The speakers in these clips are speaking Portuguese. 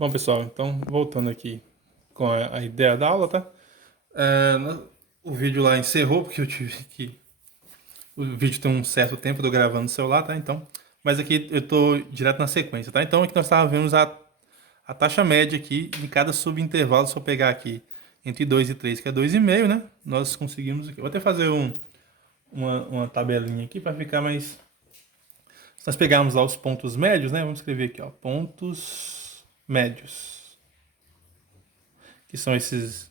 Bom, pessoal, então voltando aqui com a ideia da aula, tá? O vídeo lá encerrou, porque eu tive que. O vídeo tem um certo tempo de eu gravando no celular, tá? Então, mas aqui eu tô direto na sequência, tá? Então aqui nós estávamos a taxa média aqui em cada subintervalo. Se eu pegar aqui entre 2 e 3, que é 2,5, né? Nós conseguimos aqui. Eu vou até fazer uma tabelinha aqui para ficar mais. Se nós pegarmos lá os pontos médios, né? Vamos escrever aqui, ó, pontos médios, que são esses.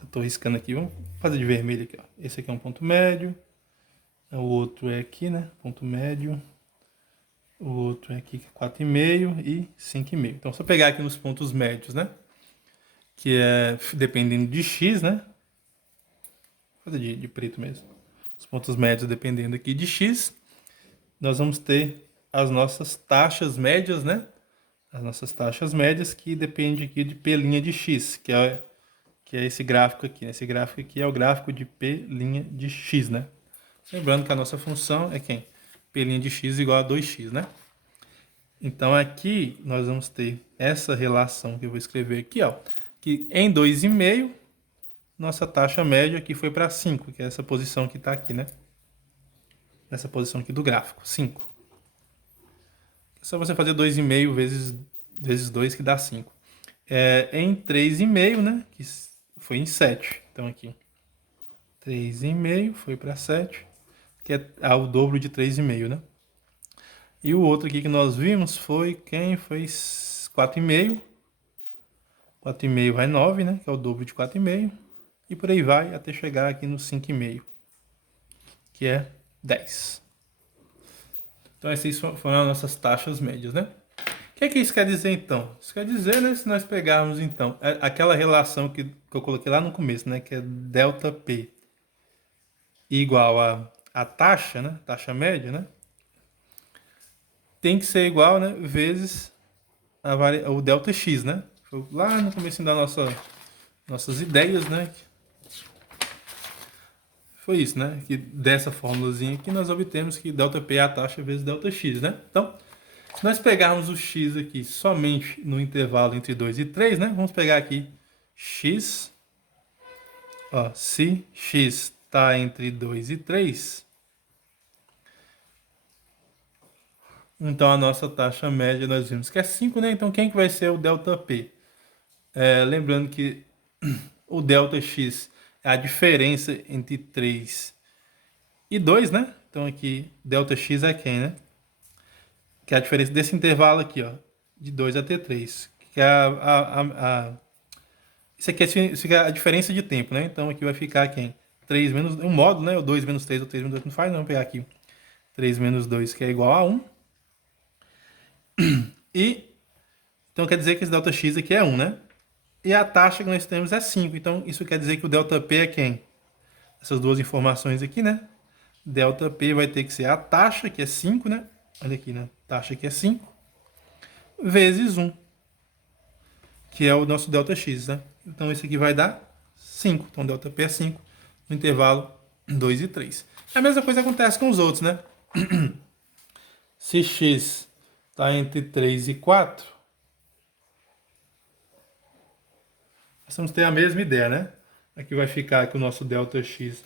Eu tô riscando aqui, vamos fazer de vermelho aqui, ó. Esse aqui é um ponto médio, o outro é aqui, né? Ponto médio, o outro é aqui, que é 4,5 e 5,5. Então, se eu pegar aqui nos pontos médios, né? Que é dependendo de x, né? Vou fazer de preto mesmo. Os pontos médios dependendo aqui de x, nós vamos ter as nossas taxas médias, né? As nossas taxas médias que depende aqui de P' de x, que é esse gráfico aqui. Esse gráfico aqui é o gráfico de P' de x, né? Lembrando que a nossa função é quem? P' de x igual a 2x, né? Então aqui nós vamos ter essa relação que eu vou escrever aqui, ó, que em 2,5 nossa taxa média aqui foi para 5, que é essa posição que está aqui, né? Essa posição aqui do gráfico, 5. É só você fazer 2,5 vezes 2 que dá 5. Em 3,5, né? Que foi em 7. Então aqui, 3,5 foi para 7, que é o dobro de 3,5, né? E o outro aqui que nós vimos foi quem? Foi 4,5. 4,5 vai 9, né? Que é o dobro de 4,5. E por aí vai até chegar aqui no 5,5, que é 10. Então essas foram as nossas taxas médias, né? O que é que isso quer dizer então? Isso quer dizer, né, se nós pegarmos então aquela relação que eu coloquei lá no começo, né, que é delta P igual a taxa, né, taxa média, né, tem que ser igual, né, vezes o delta x, né? Foi lá no começo das nossas ideias, né? Foi isso, né? Que dessa formulazinha aqui nós obtemos que delta P é a taxa vezes delta x, né? Então, se nós pegarmos o x aqui somente no intervalo entre 2 e 3, né? Vamos pegar aqui x. Ó, se x está entre 2 e 3, então a nossa taxa média nós vimos que é 5, né? Então quem que vai ser o delta P? Lembrando que o delta x é a diferença entre 3 e 2, né? Então aqui delta x é quem, né? Que é a diferença desse intervalo aqui, ó, de 2 até 3. Que é isso aqui é a diferença de tempo, né? Então aqui vai ficar quem? 3 menos um módulo, né? O 2 menos 3 ou 3 menos 2 não faz, não. Vamos pegar aqui 3 menos 2, que é igual a 1. E então quer dizer que esse delta x aqui é 1, né? E a taxa que nós temos é 5. Então isso quer dizer que o delta P é quem? Essas duas informações aqui, né? Delta P vai ter que ser a taxa, que é 5, né? Olha aqui, né? Taxa que é 5, vezes 1, que é o nosso delta x, né? Então isso aqui vai dar 5. Então delta P é 5 no intervalo 2 e 3. A mesma coisa acontece com os outros, né? Se x está entre 3 e 4, nós vamos ter a mesma ideia, né? Aqui vai ficar que o nosso delta x.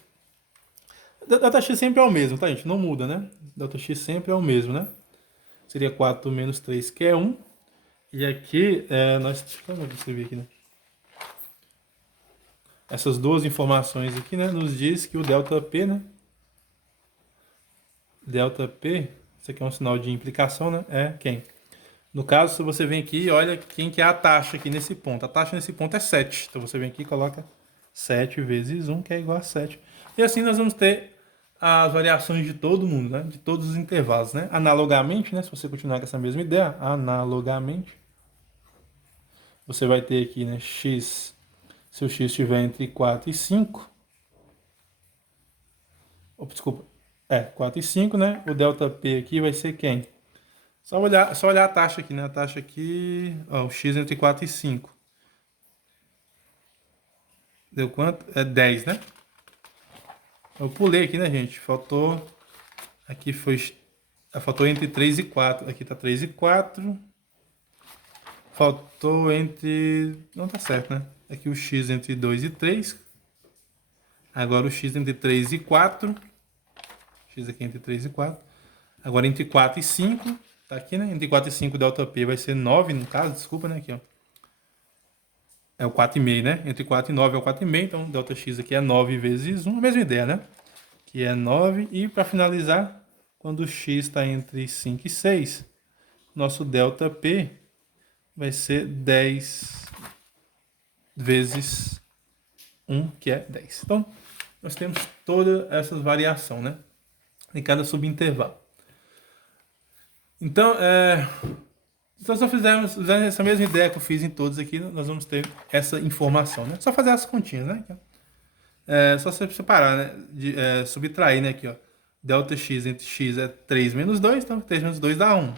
Delta x sempre é o mesmo, tá, gente? Não muda, né? Delta x sempre é o mesmo, né? Seria 4 menos 3, que é 1. E aqui, como eu escrevi aqui, né? Essas duas informações aqui, né? Nos diz que o delta P, né? Delta P, isso aqui é um sinal de implicação, né? É quem? No caso, se você vem aqui, olha quem que é a taxa aqui nesse ponto. A taxa nesse ponto é 7. Então você vem aqui e coloca 7 vezes 1, que é igual a 7. E assim nós vamos ter as variações de todo mundo, né? De todos os intervalos, né? Analogamente, né? Se você continuar com essa mesma ideia, analogamente, você vai ter aqui, né? X, se o x estiver entre 4 e 5, desculpa, 4 e 5, né? O delta P aqui vai ser quem? Só olhar a taxa aqui, né? A taxa aqui, ó, o x entre 4 e 5. Deu quanto? É 10, né? Eu pulei aqui, né, gente? Faltou. Aqui foi. Faltou entre 3 e 4. Aqui tá 3 e 4. faltou entre... Não tá certo, né? Aqui o x entre 2 e 3. Agora o x entre 3 e 4. X aqui entre 3 e 4. Agora entre 4 e 5. Tá aqui, né? Entre 4 e 5, delta P vai ser 9, no caso. Desculpa, né? Aqui, ó. É o 4,5, né? Entre 4 e 9 é o 4,5. Então, delta X aqui é 9 vezes 1. A mesma ideia, né? Que é 9. E para finalizar, quando o X está entre 5 e 6, nosso delta P vai ser 10 vezes 1, que é 10. Então, nós temos toda essa variação, né? Em cada subintervalo. Então, se nós só fizermos usando essa mesma ideia que eu fiz em todos aqui, nós vamos ter essa informação, né? Só fazer as continhas, né? Só você separar, né? Subtrair, né? Aqui, ó. Delta x entre x é 3 menos 2, então 3 menos 2 dá 1.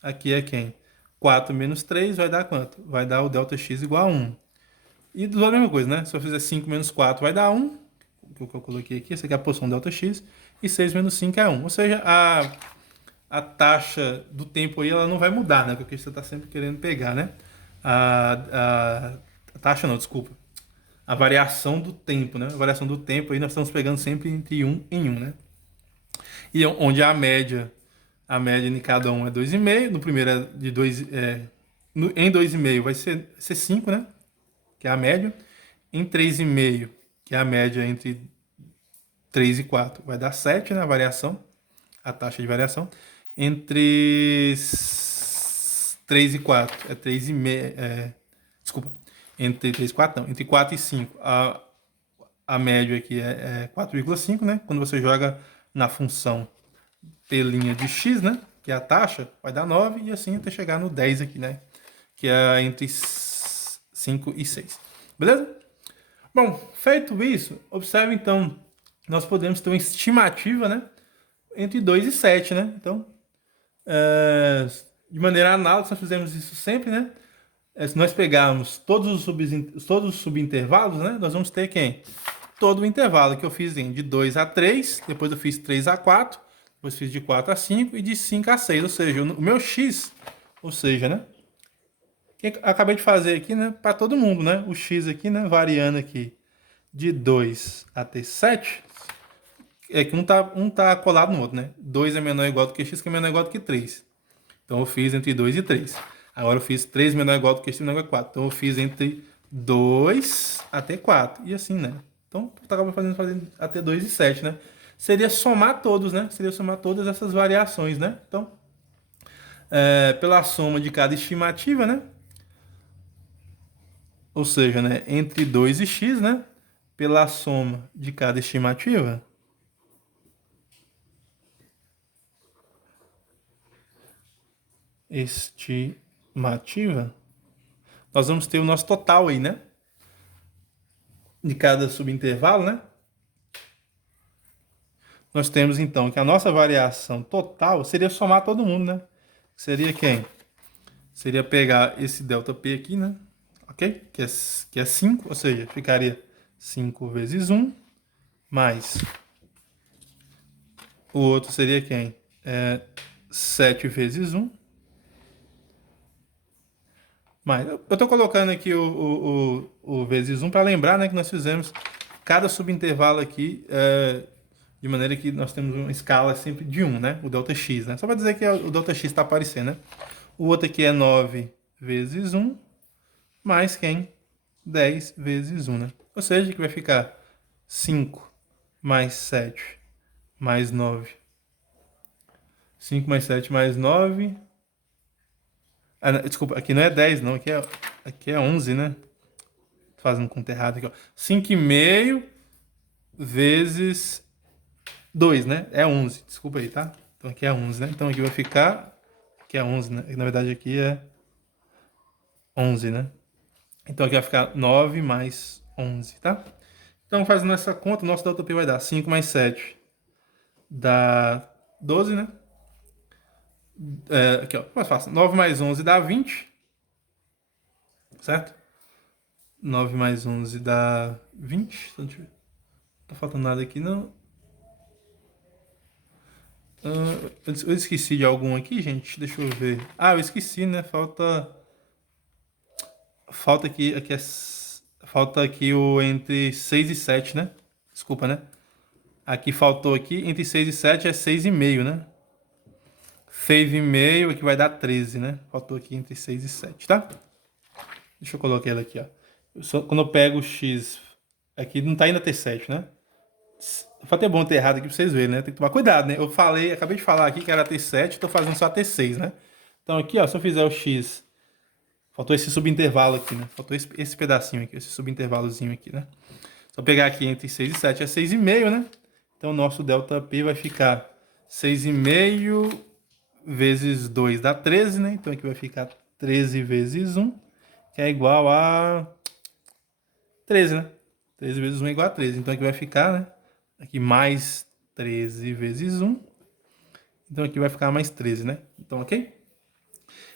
Aqui é quem? 4 menos 3 vai dar quanto? Vai dar o delta x igual a 1. E a mesma coisa, né? Se eu fizer 5 menos 4 vai dar 1. O que eu coloquei aqui, essa aqui é a posição delta x. E 6 menos 5 é 1. Ou seja, a taxa do tempo aí ela não vai mudar, né? Porque você está sempre querendo pegar, né? A taxa não, desculpa. A variação do tempo, né? A variação do tempo aí nós estamos pegando sempre entre 1 em 1, né? E onde a média em cada um é 2,5. No primeiro é de 2, em 2,5 vai ser 5, né? Que é a média. Em 3,5, que é a média entre 3 e 4, vai dar 7, né? A variação, a taxa de variação. Entre 3 e 4 é 3,5. Desculpa. Entre 3 e 4, não. Entre 4 e 5, a média aqui é 4,5, né? Quando você joga na função P' de x, né? Que é a taxa, vai dar 9 e assim até chegar no 10 aqui, né? Que é entre 5 e 6. Beleza? Bom, feito isso, observe então, nós podemos ter uma estimativa, né? Entre 2 e 7, né? Então, de maneira análoga, nós fizemos isso sempre, né? Se nós pegarmos todos os subintervalos, né? Nós vamos ter quem? Todo o intervalo que eu fiz de 2 a 3, depois eu fiz 3 a 4, depois fiz de 4 a 5 e de 5 a 6, ou seja, o meu x, ou seja, né? Que acabei de fazer aqui, né? Para todo mundo, né? O x aqui, né? Variando aqui de 2 até 7, é que um tá colado no outro, né? 2 é menor ou igual do que x, que é menor ou igual do que 3. Então eu fiz entre 2 e 3. Agora eu fiz 3 menor ou igual do que x menor ou igual a 4. Então eu fiz entre 2 até 4. E assim, né? Então eu acaba fazendo até 2 e 7, né? Seria somar todos, né? Seria somar todas essas variações, né? Então, pela soma de cada estimativa, né? Ou seja, né? Entre 2 e x, né? Pela soma de cada estimativa. Nós vamos ter o nosso total aí, né? De cada subintervalo, né? Nós temos então que a nossa variação total seria somar todo mundo, né? Seria quem? Seria pegar esse delta P aqui, né? Ok? Que é 5, ou seja, ficaria 5 vezes 1, mais o outro seria quem? 7 vezes 1. Mas eu estou colocando aqui o vezes 1 para lembrar, né, que nós fizemos cada subintervalo aqui de maneira que nós temos uma escala sempre de 1, né? O delta x, né? Só para dizer que o delta x está aparecendo, né? O outro aqui é 9 vezes 1, mais quem? 10 vezes 1, né? Ou seja, que vai ficar 5 mais 7 mais 9. 5 mais 7 mais 9. Desculpa, aqui não é 10, não. Aqui é 11, né? Tô fazendo conta errada aqui, ó. 5,5 vezes 2, né? É 11. Desculpa aí, tá? Então aqui é 11, né? Então aqui vai ficar... Aqui é 11, né? Na verdade aqui é 11, né? Então aqui vai ficar 9 mais 11, tá? Então fazendo essa conta, o nosso delta P vai dar 5 mais 7 dá 12, né? Aqui, ó, mais fácil. 9 mais 11 dá 20. Certo? 9 mais 11 dá 20. Então, deixa eu ver. Não tá faltando nada aqui, não. Eu esqueci de algum aqui, gente. Deixa eu ver. Ah, eu esqueci, né? Falta falta falta aqui o entre 6 e 7, né? Desculpa, né? Aqui faltou aqui, entre 6 e 7 é 6,5, né? 6,5 aqui vai dar 13, né? Faltou aqui entre 6 e 7, tá? Deixa eu colocar ele aqui, ó. Quando eu pego o x, aqui não tá indo até 7, né? Foi até bom ter errado aqui pra vocês verem, né? Tem que tomar cuidado, né? Acabei de falar aqui que era T7, tô fazendo só T6, né? Então aqui, ó, se eu fizer o x, faltou esse subintervalo aqui, né? Faltou esse pedacinho aqui, esse subintervalozinho aqui, né? Se eu pegar aqui entre 6 e 7 é 6,5, né? Então o nosso ΔP vai ficar 6,5 vezes 2 dá 13, né? Então aqui vai ficar 13 vezes 1, que é igual a 13, né? 13 vezes 1 é igual a 13. Então aqui vai ficar, né? Aqui mais 13 vezes 1. Então aqui vai ficar mais 13, né? Então, ok?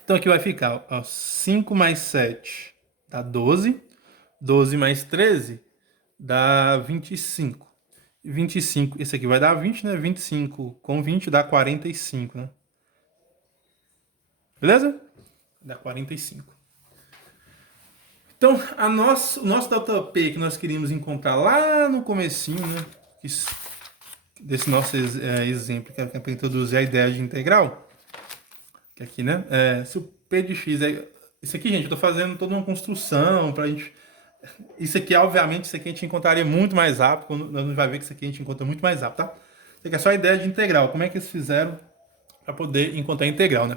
Então aqui vai ficar, ó, 5 mais 7 dá 12. 12 mais 13 dá 25. 25, esse aqui vai dar 20, né? 25 com 20 dá 45, né? Beleza? Dá 45. Então, o nosso ΔP que nós queríamos encontrar lá no comecinho, né? Desse nosso exemplo, que é para introduzir a ideia de integral. Que aqui, né? Se o P de x é... Isso aqui, gente, eu estou fazendo toda uma construção para a gente... Isso aqui, obviamente, isso aqui a gente encontraria muito mais rápido. Quando nós vamos ver que isso aqui a gente encontra muito mais rápido, tá? Isso aqui é só a ideia de integral. Como é que eles fizeram para poder encontrar a integral, né?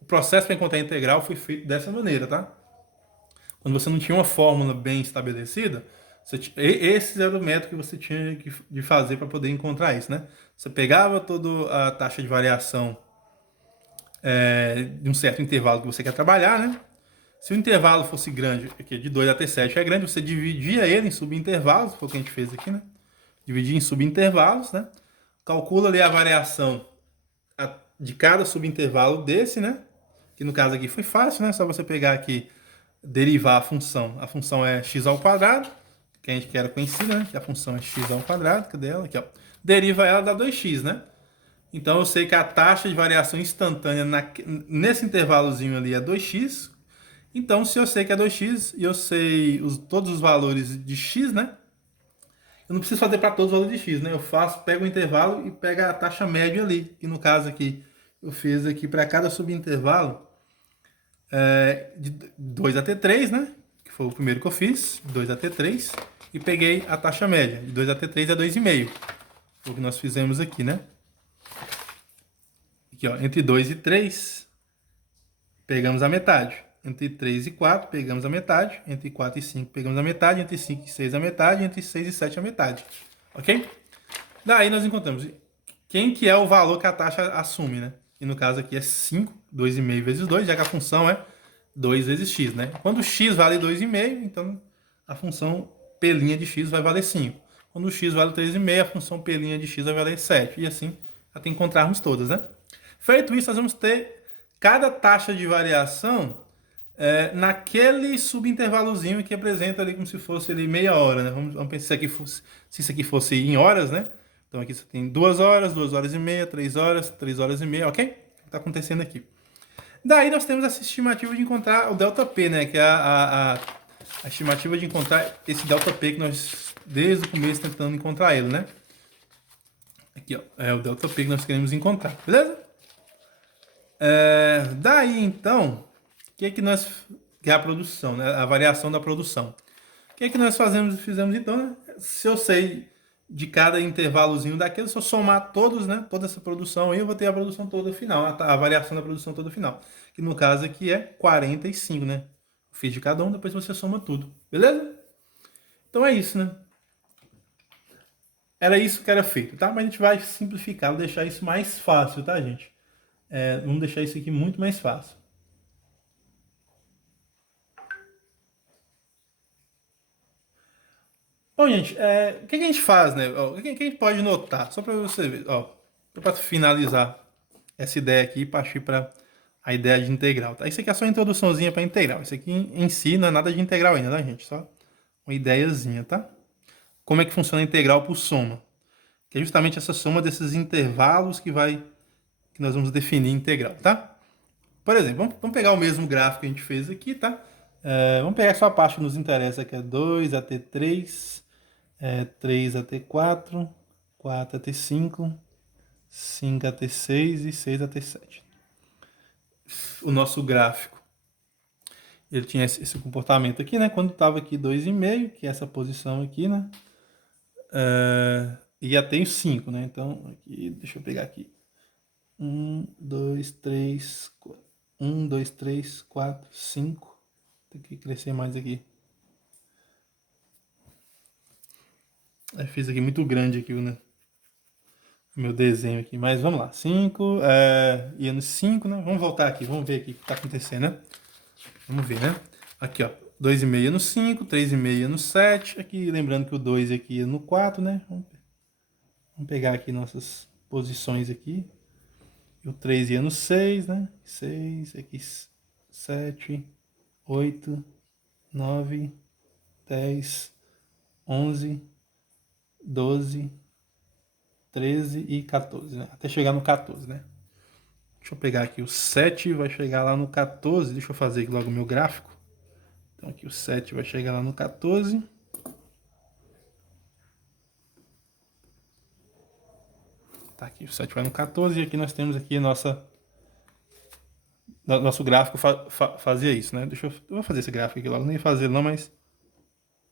O processo para encontrar a integral foi feito dessa maneira, tá? Quando você não tinha uma fórmula bem estabelecida, esse era o método que você tinha de fazer para poder encontrar isso, né? Você pegava toda a taxa de variação de um certo intervalo que você quer trabalhar, né? Se o intervalo fosse grande, aqui de 2 até 7 é grande, você dividia ele em subintervalos, foi o que a gente fez aqui, né? Dividir em subintervalos, né? Calcula ali a variação de cada subintervalo desse, né? Que no caso aqui foi fácil, né? Só você pegar aqui, derivar a função. A função é x ao quadrado, que a gente quer conhecer, né? Que a função é x ao quadrado, cadê ela? Aqui, ó. Deriva ela dá 2x, né? Então eu sei que a taxa de variação instantânea nesse intervalozinho ali é 2x. Então, se eu sei que é 2x e eu sei todos os valores de x, né? Eu não preciso fazer para todos os valores de x, né? Pego o intervalo e pego a taxa média ali. E no caso aqui, eu fiz aqui para cada subintervalo de 2 até 3, né? Que foi o primeiro que eu fiz, 2 até 3. E peguei a taxa média. De 2 até 3 é 2,5. Foi o que nós fizemos aqui, né? Aqui, ó, entre 2 e 3, pegamos a metade. Entre 3 e 4, pegamos a metade. Entre 4 e 5, pegamos a metade. Entre 5 e 6, a metade. Entre 6 e 7, a metade. Ok? Daí nós encontramos quem que é o valor que a taxa assume, né? E no caso aqui é 5, 2,5 vezes 2, já que a função é 2 vezes x, né? Quando x vale 2,5, então a função P' de x vai valer 5. Quando x vale 3,5, a função P' de x vai valer 7. E assim, até encontrarmos todas, né? Feito isso, nós vamos ter cada taxa de variação naquele subintervalozinho que apresenta ali como se fosse ali meia hora, né? Vamos pensar se isso aqui fosse em horas, né? Então aqui você tem 2 horas, 2 horas e meia, 3 horas, 3 horas e meia, ok? O que está acontecendo aqui? Daí nós temos essa estimativa de encontrar o ΔP, né? Que é a estimativa de encontrar esse ΔP que nós, desde o começo, tentando encontrar ele, né? Aqui, ó, é o ΔP que nós queremos encontrar, beleza? Daí, então, que é a produção, né? A variação da produção. O que é que nós fizemos então, né? Se eu sei de cada intervalozinho daquele, se eu somar todos, né? Toda essa produção aí, eu vou ter a produção toda final, a variação da produção toda final. Que no caso aqui é 45, né? Eu fiz de cada um, depois você soma tudo. Beleza? Então é isso, né? Era isso que era feito, tá? Mas a gente vai simplificar, deixar isso mais fácil, tá, gente? Vamos deixar isso aqui muito mais fácil. Bom, gente, o que a gente faz, né? O que a gente pode notar? Só para você ver, para finalizar essa ideia aqui e partir para a ideia de integral, tá? Isso aqui é só uma introduçãozinha para integral. Isso aqui em si não é nada de integral ainda, tá, gente? Só uma ideiazinha, tá? Como é que funciona a integral por soma? Que é justamente essa soma desses intervalos que nós vamos definir integral, tá? Por exemplo, vamos pegar o mesmo gráfico que a gente fez aqui, tá? Vamos pegar só a parte que nos interessa, que é 2 até 3, 3 até 4, 4 até 5, 5 até 6 e 6 até 7. O nosso gráfico, ele tinha esse comportamento aqui, né? Quando estava aqui 2,5, que é essa posição aqui, né? E até o 5, né? Então, aqui, deixa eu pegar aqui. 1, 2, 3, 4. 1, 2, 3, 4, 5. Tem que crescer mais aqui. Eu fiz aqui muito grande aqui, né? Meu desenho aqui. Mas vamos lá. 5, ia no 5, né? Vamos voltar aqui. Vamos ver aqui o que está acontecendo, né? Vamos ver, né? Aqui, ó. 2,5 no 5, 3,5 no 7. Aqui, lembrando que o 2 aqui ia no 4, né? Vamos pegar aqui nossas posições aqui. E o 3 ia no 6, né? 6, aqui 7, 8, 9, 10, 11, 12, 13 e 14, né? Até chegar no 14, né? Deixa eu pegar aqui o 7, vai chegar lá no 14. Deixa eu fazer aqui logo o meu gráfico. Então aqui o 7 vai chegar lá no 14. Tá aqui, o 7 vai no 14 e aqui nós temos aqui nosso gráfico fazia isso, né? Eu vou fazer esse gráfico aqui logo, não ia fazer não, mas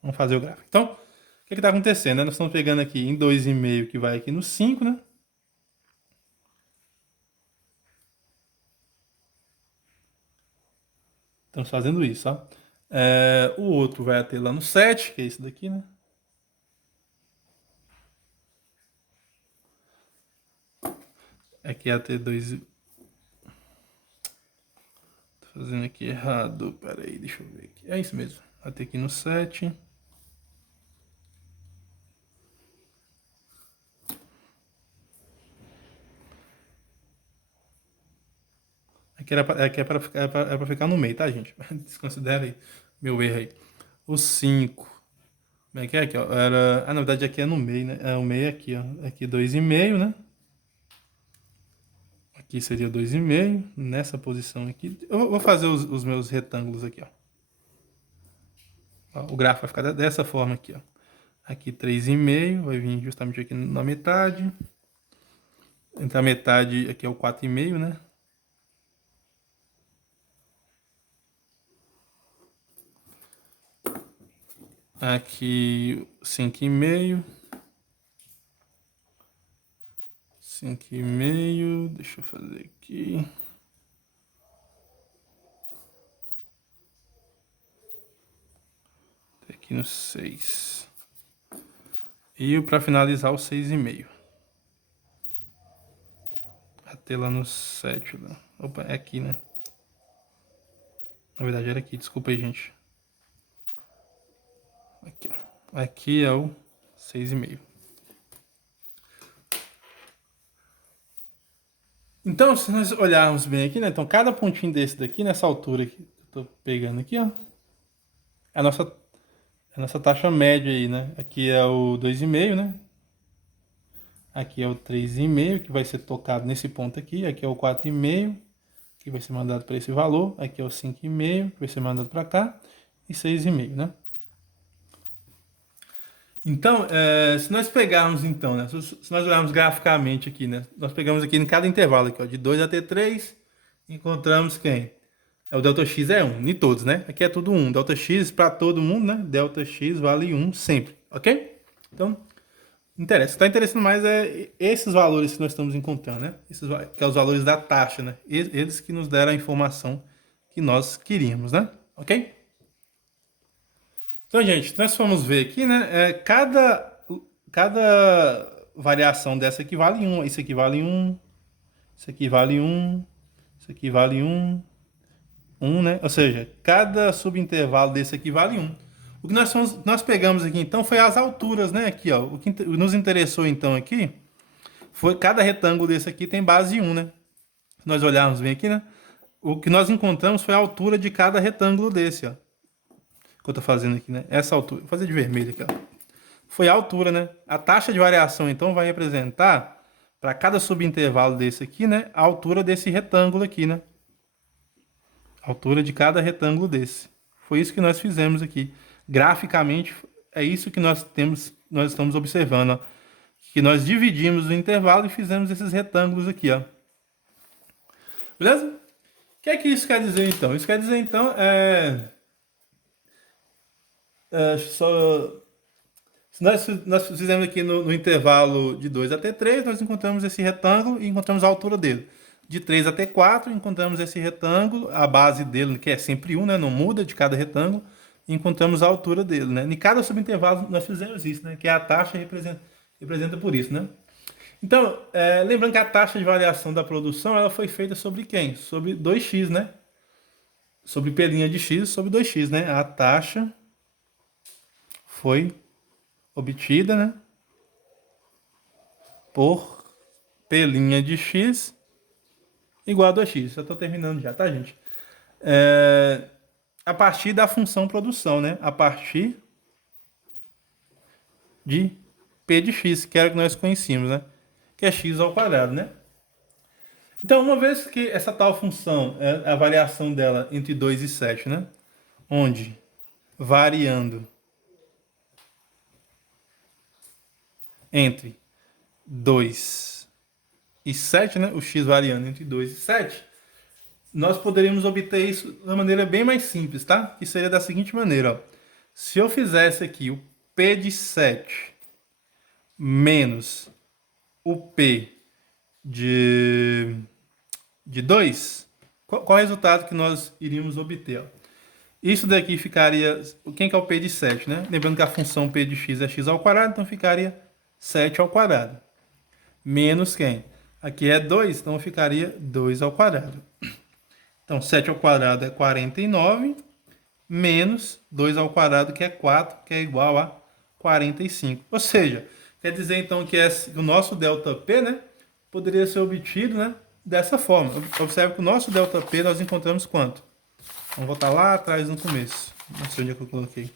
vamos fazer o gráfico. Então, o que está acontecendo, né? Nós estamos pegando aqui em 2,5 que vai aqui no 5, né? Estamos fazendo isso, ó. O outro vai até lá no 7, que é esse daqui, né? Aqui é até 2. Tô fazendo aqui errado. Pera aí, deixa eu ver aqui. É isso mesmo. Até aqui no 7. Aqui é pra ficar no meio, tá, gente? Desconsidera aí meu erro aí. O 5. Como é que é aqui, ó? Na verdade aqui é no meio, né? O meio é aqui, ó. Aqui 2,5, né? Aqui seria 2,5. Nessa posição aqui. Eu vou fazer os meus retângulos aqui, ó. O gráfico vai ficar dessa forma aqui, ó. Aqui 3,5, vai vir justamente aqui na metade. Entre a metade aqui é o 4,5, né? Aqui 5,5. 5,5. Deixa eu fazer aqui. Aqui no 6. E para finalizar o 6,5. Até lá no 7. Lá. Opa, é aqui, né? Na verdade era aqui, desculpa aí, gente. Aqui, ó. Aqui é o 6,5. Então, se nós olharmos bem aqui, né? Então, cada pontinho desse daqui, nessa altura que eu tô pegando aqui, ó. É a nossa taxa média aí, né? Aqui é o 2,5, né? Aqui é o 3,5, que vai ser tocado nesse ponto aqui. Aqui é o 4,5, que vai ser mandado para esse valor. Aqui é o 5,5, que vai ser mandado para cá. E 6,5, né? Então, se nós pegarmos, então, né? Se nós olharmos graficamente aqui, né? Nós pegamos aqui em cada intervalo aqui, ó, de 2 até 3, encontramos quem? O delta x é 1, em todos, né? Aqui é tudo 1. Delta x para todo mundo, né? Delta x vale 1 sempre, ok? Então, interessa. Está interessando mais esses valores que nós estamos encontrando, né? Que é os valores da taxa, né? Eles que nos deram a informação que nós queríamos, né? Ok? Então, gente, nós vamos ver aqui, né? Cada variação dessa aqui vale 1. Isso aqui vale 1. Isso aqui vale 1. Isso aqui vale 1. 1, né? Ou seja, cada subintervalo desse aqui vale 1. O que nós pegamos aqui, então, foi as alturas, né? Aqui, ó. O que nos interessou, então, aqui, foi cada retângulo desse aqui tem base 1, né? Se nós olharmos bem aqui, né? O que nós encontramos foi a altura de cada retângulo desse, ó. Que eu tô fazendo aqui, né? Essa altura. Vou fazer de vermelho aqui, ó. Foi a altura, né? A taxa de variação, então, vai representar, para cada subintervalo desse aqui, né? A altura desse retângulo aqui, né? A altura de cada retângulo desse. Foi isso que nós fizemos aqui. Graficamente, é isso que nós estamos observando, ó. Que nós dividimos o intervalo e fizemos esses retângulos aqui, ó. Beleza? O que é que isso quer dizer, então? Isso quer dizer, então, só... Se nós fizemos aqui no intervalo de 2 até 3, nós encontramos esse retângulo e encontramos a altura dele. De 3 até 4, encontramos esse retângulo, a base dele, que é sempre 1, né? Não muda de cada retângulo, e encontramos a altura dele, né? Em cada subintervalo nós fizemos isso, né? Que é a taxa representa por isso, né? Então, lembrando que a taxa de variação da produção, ela foi feita sobre quem? Sobre 2x, né? Sobre P' de x sobre 2x, né? A taxa foi obtida, né, por P' de x igual a 2x. Já estou terminando já, tá, gente? A partir da função produção, né? A partir de P de x, que era o que nós conhecíamos, né? Que é x ao quadrado, né? Então, uma vez que essa tal função, a variação dela entre 2 e 7, né? Onde, variando entre 2 e 7, né? O x variando entre 2 e 7, nós poderíamos obter isso de uma maneira bem mais simples, tá? Que seria da seguinte maneira, ó. Se eu fizesse aqui o P de 7 menos o P de 2, qual é o resultado que nós iríamos obter? Ó? Isso daqui ficaria... Quem que é o P de 7, né? Lembrando que a função P de x é x ao quadrado, então ficaria 7 ao quadrado. Menos quem? Aqui é 2, então ficaria 2 ao quadrado. Então, 7 ao quadrado é 49, menos 2 ao quadrado, que é 4, que é igual a 45. Ou seja, quer dizer, então, que o nosso ΔP, né, poderia ser obtido, né, dessa forma. Observe que o nosso ΔP nós encontramos quanto? Vamos voltar lá atrás no começo. Não sei onde é que eu coloquei.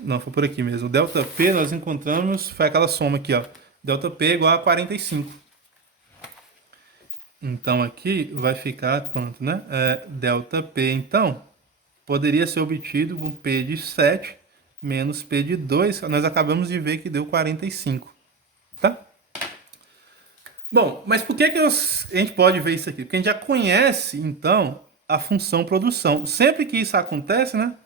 Não, foi por aqui mesmo. O ΔP nós encontramos, foi aquela soma aqui, ó. ΔP é igual a 45. Então aqui vai ficar quanto, né? ΔP, então, poderia ser obtido com P de 7 menos P de 2. Nós acabamos de ver que deu 45. Tá? Bom, mas por que a gente pode ver isso aqui? Porque a gente já conhece, então, a função produção. Sempre que isso acontece, né?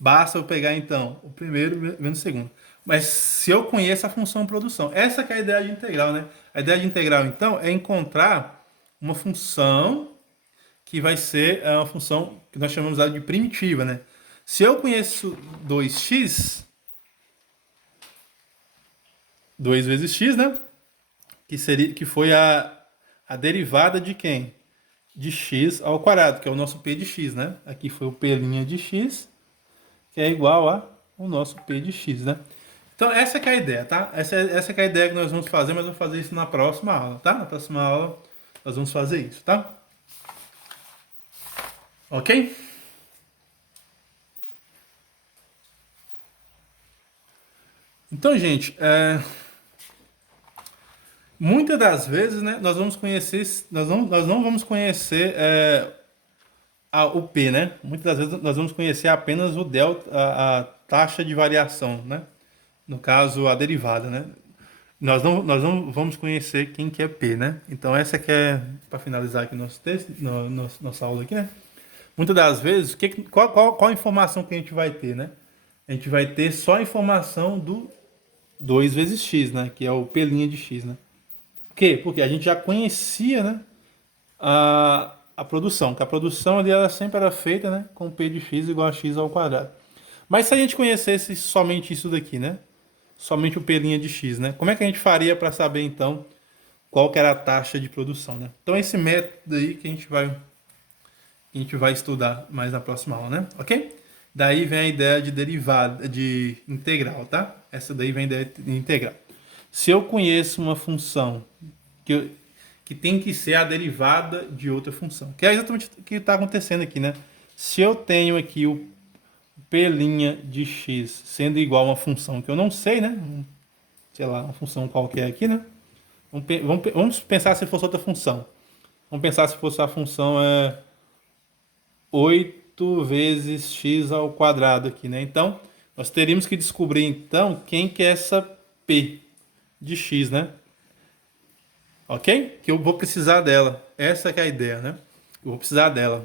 Basta eu pegar, então, o primeiro menos o segundo. Mas se eu conheço a função produção, essa que é a ideia de integral, né? A ideia de integral, então, é encontrar uma função que vai ser uma função que nós chamamos de primitiva, né? Se eu conheço 2x, 2 vezes x, né? Que foi a derivada de quem? De x ao quadrado, que é o nosso P de x, né? Aqui foi o P' de x, que é igual ao nosso P de x, né? Então, essa que é a ideia, tá? Essa que é a ideia que nós vamos fazer, mas vamos fazer isso na próxima aula, tá? Na próxima aula nós vamos fazer isso, tá? Ok? Então, gente, muitas das vezes, né, nós vamos conhecer, nós não vamos conhecer o P, né? Muitas das vezes nós vamos conhecer apenas o delta, a taxa de variação, né? No caso, a derivada, né? Nós não vamos conhecer quem que é P, né? Então essa que é, para finalizar aqui nosso texto, nossa aula aqui, né? Muitas das vezes, qual a informação que a gente vai ter, né? A gente vai ter só a informação do 2 vezes x, né? Que é o P' de x, né? Por quê? Porque a gente já conhecia, né? A produção, que a produção ali ela sempre era feita, né? Com P de x igual a x ao quadrado. Mas se a gente conhecesse somente isso daqui, né? Somente o P' de x, né? Como é que a gente faria para saber, então, qual que era a taxa de produção, né? Então, esse método aí que a gente vai estudar mais na próxima aula, né? Ok? Daí vem a ideia de derivada, de integral, tá? Essa daí vem a ideia de integral. Se eu conheço uma função que tem que ser a derivada de outra função, que é exatamente o que está acontecendo aqui, né? Se eu tenho aqui o P' de x sendo igual a uma função que eu não sei, né? Sei lá, uma função qualquer aqui, né? Vamos pensar se fosse outra função. Vamos pensar se fosse a função 8 8 vezes x ao quadrado aqui, né? Então, nós teríamos que descobrir, então, quem que é essa p de x, né? Ok? Que eu vou precisar dela. Essa que é a ideia, né? Eu vou precisar dela.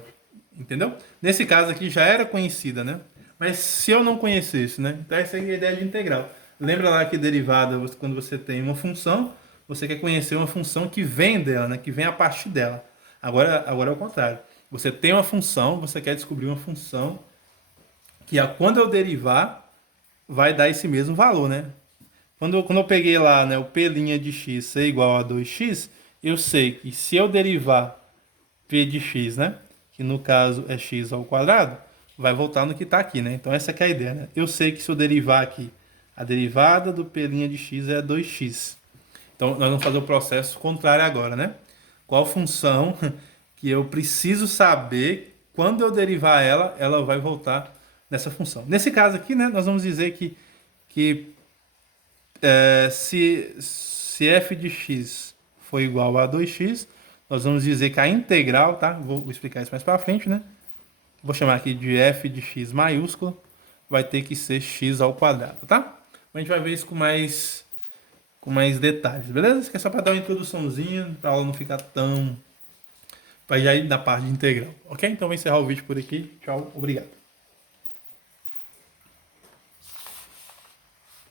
Entendeu? Nesse caso aqui já era conhecida, né? Mas se eu não conhecesse, né? Então essa é a ideia de integral. Lembra lá que derivada, quando você tem uma função, você quer conhecer uma função que vem dela, né? Que vem a partir dela. Agora é o contrário. Você tem uma função, você quer descobrir uma função que quando eu derivar, vai dar esse mesmo valor, né? Quando eu peguei lá, né, o p' de x ser igual a 2x, eu sei que se eu derivar p de x, né, que no caso é x ao quadrado, vai voltar no que está aqui, né? Então essa que é a ideia, né? Eu sei que se eu derivar aqui, a derivada do p' de x é 2x. Então nós vamos fazer o processo contrário agora, né? Qual função que eu preciso saber quando eu derivar ela, ela vai voltar nessa função. Nesse caso aqui, né, nós vamos dizer que se f de x for igual a 2x, nós vamos dizer que a integral, tá? Vou explicar isso mais para frente, né? Vou chamar aqui de f de x maiúsculo, vai ter que ser x ao quadrado, tá? A gente vai ver isso com mais detalhes, beleza? Isso aqui é só para dar uma introduçãozinha, para a aula não ficar tão... para já ir na parte de integral, ok? Então vou encerrar o vídeo por aqui. Tchau, obrigado.